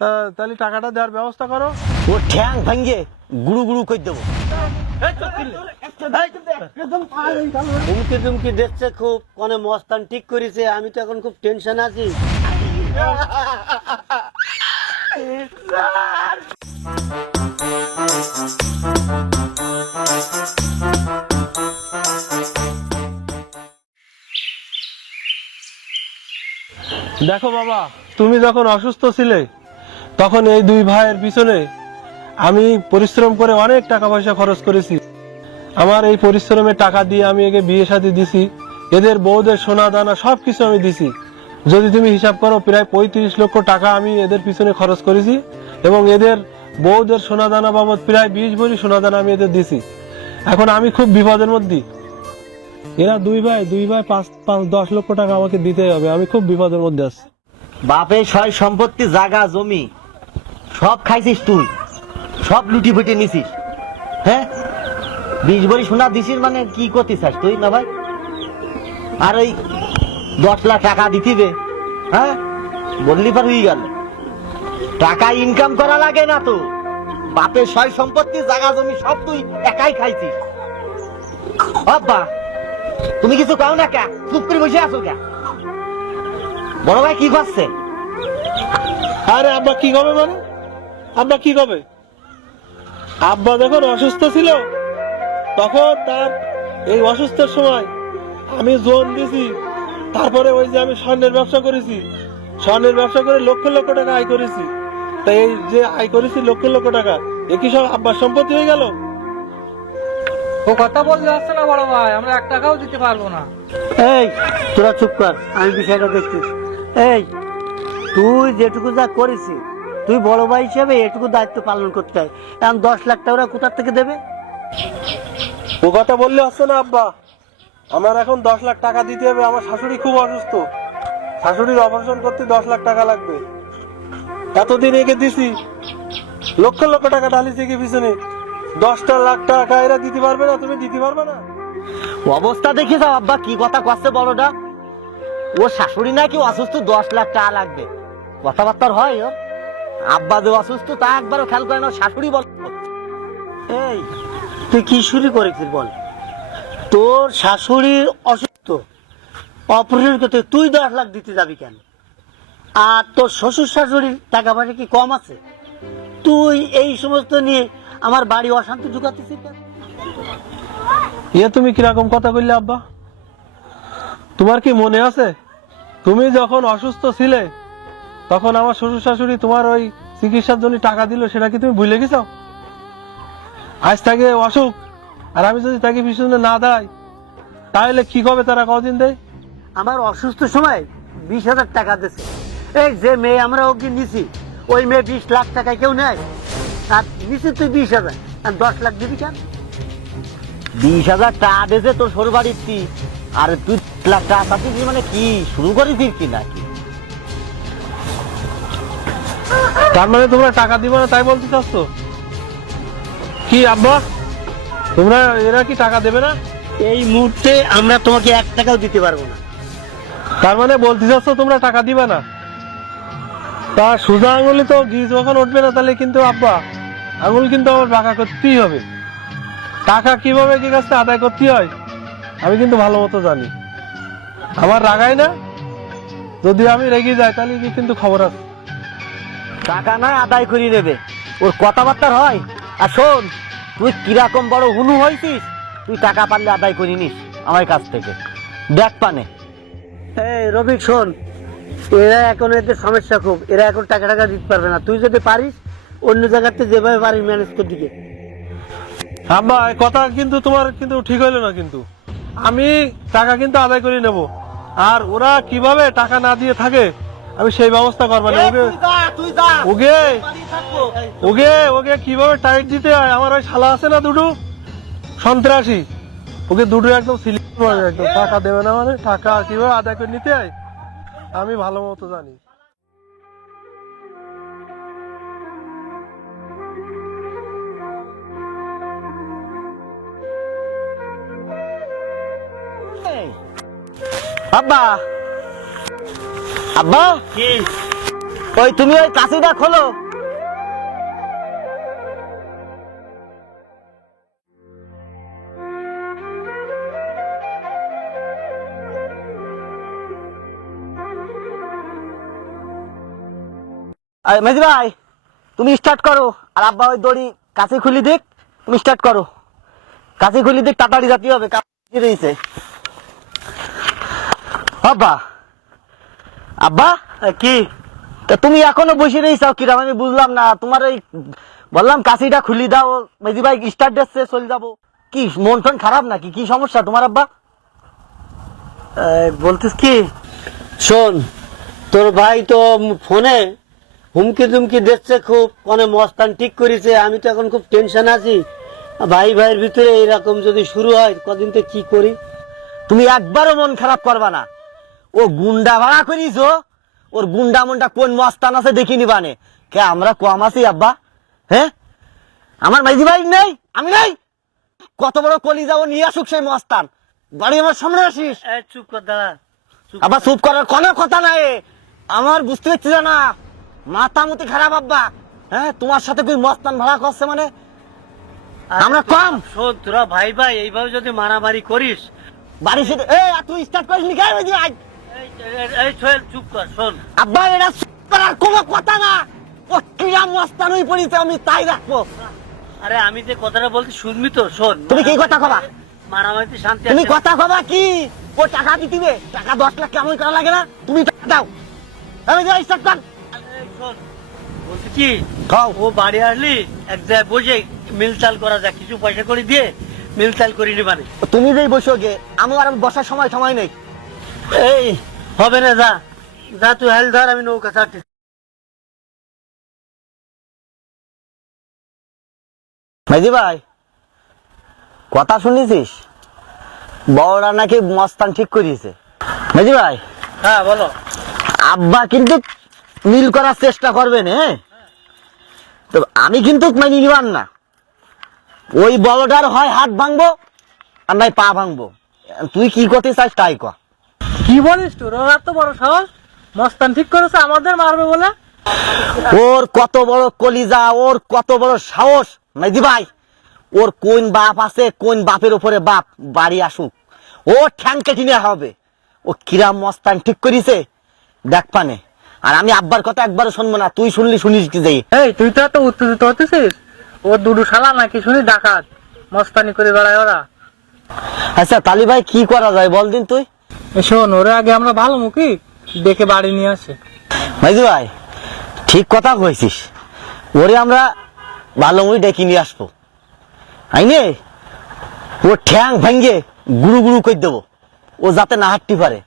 তাহলে টাকাটা দেওয়ার ব্যবস্থা করো। ও ঠ্যাং ভাঙ্গে গুড়ু গুড়ু করে দেবো। হুমকি টুমকি দেখছে খুব, কোনে মস্তান ঠিক করেছে, আমি তো এখন খুব টেনশন আছি। দেখো বাবা, তুমি যখন অসুস্থ ছিলে তখন এই দুই ভাইয়ের পিছনে আমি পরিশ্রম করে অনেক টাকা পয়সা খরচ করেছি। আমার এই পরিশ্রমের টাকা দিয়ে আমি একে বিয়ে শাদী দিছি, এদের বউদের সোনা দানা সবকিছু আমি দিছি। যদি তুমি হিসাব করো, প্রায় 35 লক্ষ টাকা আমি এদের পিছনে খরচ করেছি এবং এদের বউদের সোনা দানা বাবদ প্রায় 20 ভরি সোনা দানা আমি এদের দিছি। এখন আমি খুব বিপদের মধ্যে। এরা দুই ভাই 5-10 লক্ষ টাকা আমাকে দিতে হবে, আমি খুব বিপদের মধ্যে আছি। বাপে সয় সম্পত্তি, জায়গা জমি সব খাইছিস তুই, সব লুটি ফুটি নিছিস। হ্যাঁ, 20 ভরি সোনা দিছিস মানে কি করতে চাস তুই না ভাই? আর ওই 10 লাখ টাকা দিতিবে, হ্যাঁ বললি পার হয়ে গেল। টাকা ইনকাম করা লাগে না তো, বাপের সয় সম্পত্তি, জায়গা জমি সব তুই একাই খাইছিস। বাবা তুমি কিছু কাও না, কে চুপ করে বসে আছো কে? বড় ভাই কি করছে? আরে আব্বা কি কবে মানে? আব্বা কি কবে? আব্বা যখন অসুস্থ ছিল তখন তার এই অসুস্থের সময় আমি জোন দিছি, তারপরে ওই যে আমি স্বর্ণের ব্যবসা করেছি, স্বর্ণের ব্যবসা করে লক্ষ লক্ষ টাকা আয় করেছি। তাই এই যে আয় করেছি লক্ষ লক্ষ টাকা, এ কি সব আব্বার সম্পত্তি হয়ে গেল? ও কথা বলতে আসছে না বড় ভাই, আমরা 1 টাকাও দিতে পারবো না। এই তোরা চুপ কর, আমি বিষয়টা দেখছি। এই তুই যেটুকু যা করেছিস, তুই বড় ভাই হিসেবে এটুকু দায়িত্ব পালন করতে হয়। এখন 10 লাখ টাকা ওরা কোথা থেকে দেবে? ও কথা বললে হচ্ছে না আব্বা, আমার এখন 10 লাখ টাকা দিতে হবে। আমার শাশুড়ি খুব অসুস্থ, শাশুড়ির অপারেশন করতে 10 লাখ টাকা লাগবে। এতদিন একে দিছি, লক্ষ লক্ষ টাকা ঢালিছি কি পিছনে, 10টা লাখ টাকা এরা দিতে পারবে না? তুমি দিতে পারবে না? অবস্থা দেখে যাও আব্বা, কি কথা কচ্ছে বড়টা। ও শাশুড়ি নাকি অসুস্থ, 10 লাখ টাকা লাগবে, কথাবার্তার হয় ওর? আব্বা যে অসুস্থ তা একবারও খেয়াল করে না, শাশুড়ি বল। এই তুই কি শুরু করেছিস বল? তোর শাশুড়ির অসুস্থ, অপারেশন করতে তুই 10 লাখ দিতে যাবি কেন? আর তোর শ্বশুর শাশুড়ির টাকা পয়সা কি কম আছে? তুই এই সমস্ত নিয়ে আমার বাড়ি অশান্তি ঢুকাতেছিস কেন? তুমি কিরকম কথা বললে আব্বা? তোমার কি মনে আছে তুমি যখন অসুস্থ ছিলে তখন আমার শ্বশুর শাশুড়ি তোমার ওই চিকিৎসার জন্য টাকা দিল, সেটা কি তুমি ভুলে গেছো? আজ তাকে অসুখ, আর আমি যদি তাকে পিছনে না দাঁড়াই তাহলে কি হবে? তারা কদিন দেয়? আমার অসুস্থ সময় 20,000 টাকা দিয়েছে। এই যে মেয়ে আমরা ওকে নিছি, ওই মেয়ে 20 লাখ টাকায় কেউ নেয়? আর নিছি তুই 20,000, আর 10 লাখ দিবি কেন? 20,000 টাকা দিয়েছে তোর সরু বাড়ির কি, আর তুই 1 লাখ টাকা পাচ্ছিস মানে কি শুরু করেছিস কি নাকি? তার মানে তোমরা টাকা দিবে না তাই বলতে চাচ্ছ কি আব্বা? তোমরা এরা কি টাকা দেবে না? এই মুহূর্তে আমরা তোমাকে 1 টাকাও দিতে পারবো না। তার মানে বলতে চাচ্ছ তোমরা টাকা দিবে না? তা সোজা আঙুলে তো ঘি যখন উঠবে না, তাহলে কিন্তু আব্বা আঙুল কিন্তু আমার বাঁকা করতেই হবে। টাকা কিভাবে কি কাছে আদায় করতে হয় আমি কিন্তু ভালো মতো জানি। আমার রাগাই না, যদি আমি রেগে যাই তাহলে কি কিন্তু খবর আছে। টাকা নয় আদায় করে দেবে, ওর কথাবার্তার হয়? আর শোন, তুই কিরকম বড় হুনু হয়েছিস, তুই টাকা পারলে আদায় করে নিস আমার কাছ থেকে, দেখ পানে। এই রবিক শোন, এরা এখন এদের সমস্যা খুব, এরা এখন টাকা টাকা দিতে পারবে না। তুই যদি পারিস অন্য জায়গাতে যেভাবে পারিস ম্যানেজ করে দিকে। আব্বা এই কথা কিন্তু তোমার কিন্তু ঠিক হইলো না, কিন্তু আমি টাকা কিন্তু আদায় করে নেব, আর ওরা কিভাবে টাকা না দিয়ে থাকে আমি সেই ব্যবস্থা করবো না। ওকে ওকে ওকে কিভাবে টাইট দিতে হয়, আমার ওই শালা আছে না দুটো সন্ত্রাসী, ওকে দুটো একদম সিলিপ একদম টাকা দেবে না, মানে টাকা কিভাবে আদায় করে নিতে হয় আমি ভালো মতো জানি। আব্বা, আব্বা ওই তুমি ওই কাশিটা খোলো। মেজি ভাই তুমি স্টার্ট করো, আর আব্বা ওই দড়ি কাছে খুলি দিক, তুমি স্টার্ট করো। কাছে খুলি দিক, তাড়াতাড়ি জাতি হবে, কাছে রয়েছে। আব্বা আব্বা কি তা তুমি এখনো বসে রয়েছো কিরাম, আমি বুঝলাম না। তোমার ওই বললাম কাশিটা খুলি দাও, মেজি ভাই স্টার্ট দিচ্ছে, চলে যাবো। কি মন টন খারাপ নাকি? কি সমস্যা তোমার আব্বা? বলতিস কি, শোন, তোর ভাই তো ফোনে হুমকি তুমকি দিচ্ছে খুব, মানে মস্তান ঠিক করেছে। আমি তো এখন খুব টেনশন আছি, ভাই ভাইয়ের ভিতরে এইরকম যদি শুরু হয় কদিন তো কি করি। তুমি একবারও মন খারাপ করবা না। ও গুন্ডা ভাড়া করিস, ওর গুন্ডা মনটা কোন মস্তান আছে দেখি নিবানে। কে আমরা কম আছি আব্বা? হ্যাঁ, আমার মাইজি ভাই নেই, আমি নেই। কত বড় কলি যাবো নিয়ে আসুক সেই মস্তান, বাড়ি আমার সামনে আসিস। চুপ কর দাঁড়া, আবার চুপ করার কোনো কথা নাই। আমার বুঝতে পারছি না, মাথা মতি খারাপ আব্বা। হ্যাঁ, তোমার সাথে তুই মস্তান ভাড়া করছে মানে আমরা কম? শোন, তোরা ভাই ভাই এইভাবে যদি মারামারি করিস, বাড়ি সেটা তুই স্টার্ট করিস নি? এই সোহেল চুপ কর। শোন আব্বা, এটা চুপ করার কোনো কথা না। ও কিরা মস্তান হয়ে পড়িতে, আমি তাই রাখবো। আরে আমি যে কথাটা বলছি শুনবি তো? শোন, তুমি কি কথা কবা? মারামারিতে শান্তি তুমি আছে। কথা কবা কি? ও টাকা দিতিবে, টাকা 10 লাখ কেমন করা লাগে না? তুমি টাকা দাও, আমি স্টার্ট কর। এই শোন, বলছি কি, খাও। ও বাড়ি আসলি এক জায়গায় বসে মিলতাল করা যায়, কিছু পয়সা করে দিয়ে মিলতাল করি নিবানে। তুমি যেই বসো গে, আমার আর বসার সময় নেই। এই হবে না, যা যা, তুই হেল ধর, আমি নৌকা ছাড়তে। মেজি ভাই, কথা শুনেছিস? বড়রা নাকি মস্তান ঠিক করিয়েছে। মেজি ভাই, হ্যাঁ বলো। আব্বা কিন্তু মিল করার চেষ্টা করবেন। হ্যাঁ, তো আমি কিন্তু মানি নিবান না। ওই বড়টার হয় হাত ভাঙবো আর নাই পা ভাঙবো। তুই কি করতে চাস তাই কর। কি বলিস তোর? ওর এত বড় সাহস, মস্তান ঠিক করেছে আমাদের মারবে বলে? ওর কত বড় কলিজা, ওর কত বড় সাহস। মেজি ভাই, ওর কোন বাপ আছে, কোন বাপের উপরে বাপ, বাড়ি আসুক, ও ঠ্যাং কেটে নেওয়া হবে। ও কিরাম মস্তান ঠিক করিছে দেখ পানে। আর আমি আব্বার কথা একবারও শুনবো না। তুই শুনিস কি যাই? এই তুই তো এত উত্তেজিত হতেছিস। ও দুডু শালা নাকি শুনি ডাকাত, মস্তানি করে বেড়ায় ওরা। আচ্ছা তালি ভাই, কি করা যায় বল দিন তুই? শোন, ওরে আগে আমরা ভালো মুখী দেখে বাড়ি নিয়ে আসি। মেজি ভাই, ঠিক কথা কইছিস। ওরে আমরা ভালো মুড়ি ডেকে নিয়ে আসবো, আইনে ও ঠ্যাং ভাঙ্গে গুরু গুরু করে দেবো, ও যাতে না হাঁটতে পারে।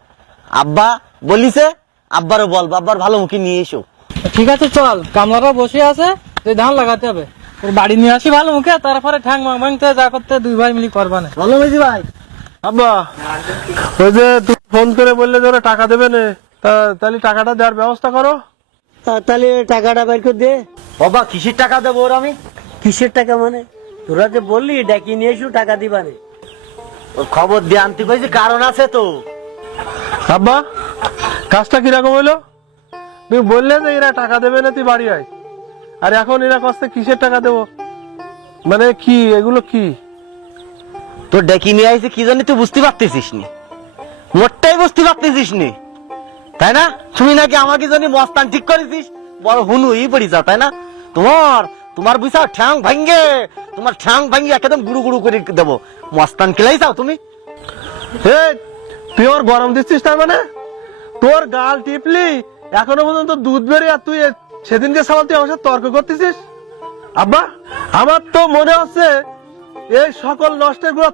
আব্বা বলিছে, আব্বারও বলবো, আব্বার ভালো মুখে নিয়ে এসো। ঠিক আছে চল, কামলারা বসে আছে, তুই ধান লাগাতে হবে। ওর বাড়ি নিয়ে আসি ভালো মুখে, তারপরে ঠ্যাং ভাঙতে যা করতে দুই ভাই মিলি করবা না। বলো মেজি ভাই। আব্বা, ওই যে তুমি ফোন করে বললে যে ওরা টাকা দেবে না, তাহলে টাকাটা দেওয়ার ব্যবস্থা করো। তাহলে টাকাটা বের করে দে। বাবা, কিসের টাকা দেবো ওর আমি? কিসের টাকা মানে? তোরা যে বললি ডাকি নিয়ে এসো টাকা দিবানে। ওর খবর দিয়ে আনতে কইছি, কারণ আছে তো। আব্বা, কাজটা কিরকম হইলো? তুমি বললে যে এরা টাকা দেবে না, তুই বাড়ি আয়, আর এখন এরা কষ্ট কিসের টাকা দেবো? মানে কি এগুলো কি? তোর ডেকে নিয়ে আইছে কি জানি, তুই বুঝতে পারতেছিস নি, মোটটাই বুঝতে পারতেছিস নি, তাই না? তুমি নাকি আমাকে জানি মস্তান ঠিক করেছিস, বড় হুনু ই পড়ি যাও, তাই না? তোমার বুঝাও ঠ্যাং ভাঙ্গে, তোমার ঠ্যাং ভাঙ্গে একদম গুড়ু গুড়ু করে দেবো। মস্তান খেলাই যাও তুমি? তুই ওর গরম দিচ্ছিস তার মানে? তোর গাল টিপলি এখনো পর্যন্ত দুধ বেরিয়ে, আর তুই সেদিনকে সকাল তুই আমার সাথে তর্ক করতেছিস? আব্বা, আমার তো মনে হচ্ছে এই সকল নষ্টের গুলো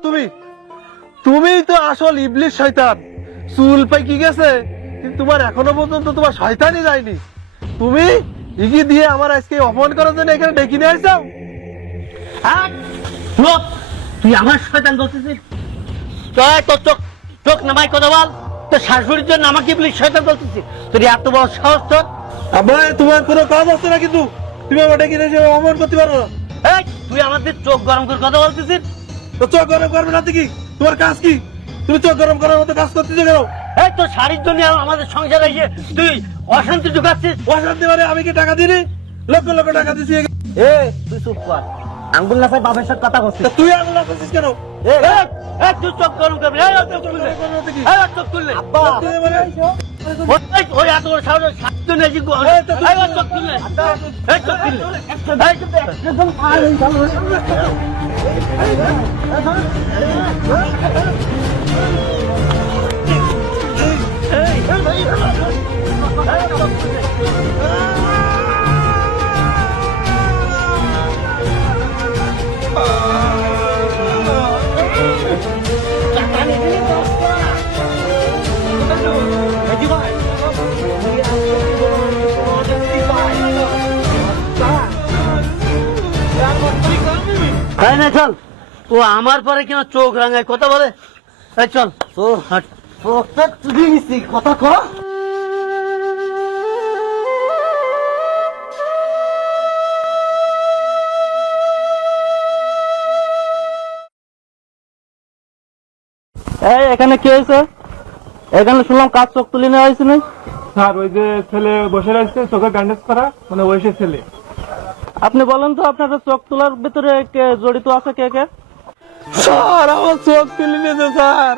তুমিই তো আসল ইবলিশ শয়তান। চুল পাকি গেছে কিন্তু তোমার এখনো পর্যন্ত তোমার শয়তানই যায়নি। তুমি ইগি দিয়ে আমার আজকে অপমান করার জন্য এখানে ডেকে নিয়ে আসছো। তুই আমার শয়তান বলতেছিস? তোর চোখ নামাই কথা বল। তোর শাশুড়ির জন্য আমাকে বলিস শয়তান বলতেছিস? তোর এত বড় সাহস তোর? আব্বা, তোমার কোনো কাজ আছে না, কিন্তু তুমি আমার ডেকে নিয়ে এসে অপমান করতে পারো না। তুই আমাদের চোখ গরম করে কথা বলতেছিস? তো চোখ গরম করবে না কি? তোমার কাজ কি? তুমি চোখ গরম করার মতো কাজ করতেছো কেন? তোর শাড়ির জন্য আমাদের সংসার এসে তুই অশান্তি ঢুকাচ্ছিস। অশান্তি মানে আমি কি টাকা দিনি? লক্ষ লক্ষ টাকা দিছি। এ তুই চুপ কর, আঙ্গুল নাচাই বাপের সাথে কথা বলছিস। তা তুই আঙুল নাচাচ্ছিস কেন? তুই চোখ গরম করবি, চোখ তুললে, চোখ তুললে। আব্বা তুই মানে ওই এত বড় সাহস, সাহায্য নিয়ে চোখ তুললে, চোখ তুললে। তাই না, চল। ও আমার পরে কেন চোখ রাঙায় কথা বলে? এই চল। ও হাট, চোখটা তুলে নিছি, কথা ক। এই এখানে কি হয়েছে? এখানে শুনলাম কাজ চোখ তুলে নেওয়া হয়েছে না? স্যার ওই যে ছেলে বসে রয়েছে চোখে ব্যান্ডেজ করা, মানে ওই সে ছেলে। আপনি বলেন তো আপনাদের চোখ তোলার ভিতরে কে জড়িত আছে, কে কে? স্যার আমার চোখ তুলে নিয়েছে স্যার।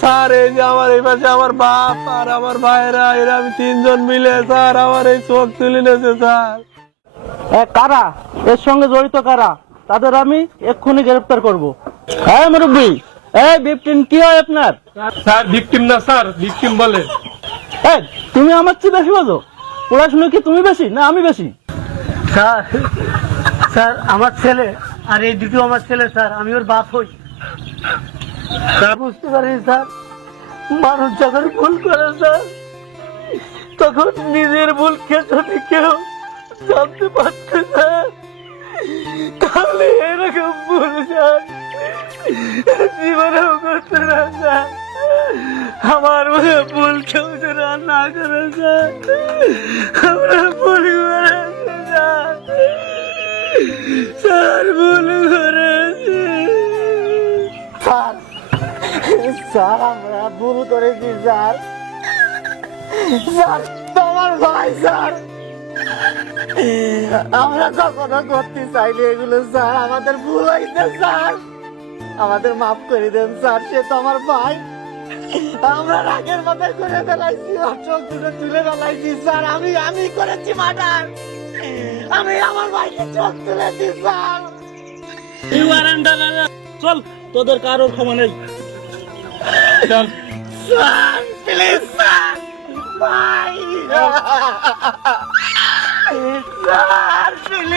স্যার এই যে আমার এই পাশে আমার বাপ আর আমার ভাইরা, এরা আমি তিনজন মিলে স্যার আমার এই চোখ তুলে নিয়েছে স্যার। কারা এর সঙ্গে জড়িত, কারা? তাদের আমি এক্ষুনি গ্রেফতার করব। হ্যাঁ মুরব্বী, এই বিপটিন কি হয় আপনার? স্যার ভিকটিম না স্যার, ভিকটিম বলে। এই তুমি আমার চেয়ে বেশি বোঝো? পড়াশোনা কি তুমি বেশি না আমি বেশি? স্যার, স্যার আমার ছেলে, আর এই দুটো আমার ছেলে স্যার, আমি ওর বাপ হই। স্যার বুঝতে পারি স্যার, মানুষ যখন ভুল করে স্যার, তখন নিজের ভুল যদি কেউ জানতে পারতে স্যার, তাহলে এরকম ভুল স্যার জীবনেও করতে না স্যার। আমার মনে ভুল কেউ যেন আর না করে স্যার, আমরা ভুল করেছি স্যার, স্যার ভুল করেছি স্যার, স্যার আমরা ভুল করেছি স্যার, স্যার তোমার ভাই স্যার, আমরা কখনো করতে চাইনি এগুলো স্যার, আমাদের ভুল হয়েছে স্যার, আমাদের মাফ করে দেন স্যার, সে তো আমার ভাই, আমরা রাগের মাথায় করে ফেলাইছি, চোখ দুটো তুলে ফেলাইছি স্যার, আমি করেছি মার্ডার, আমি আমার ভাইকে চোখ তুলেছি স্যার। চল, তোদের কারোর ক্ষমা নেই। স্যার প্লিজ স্যার, ভাই স্যার প্লিজ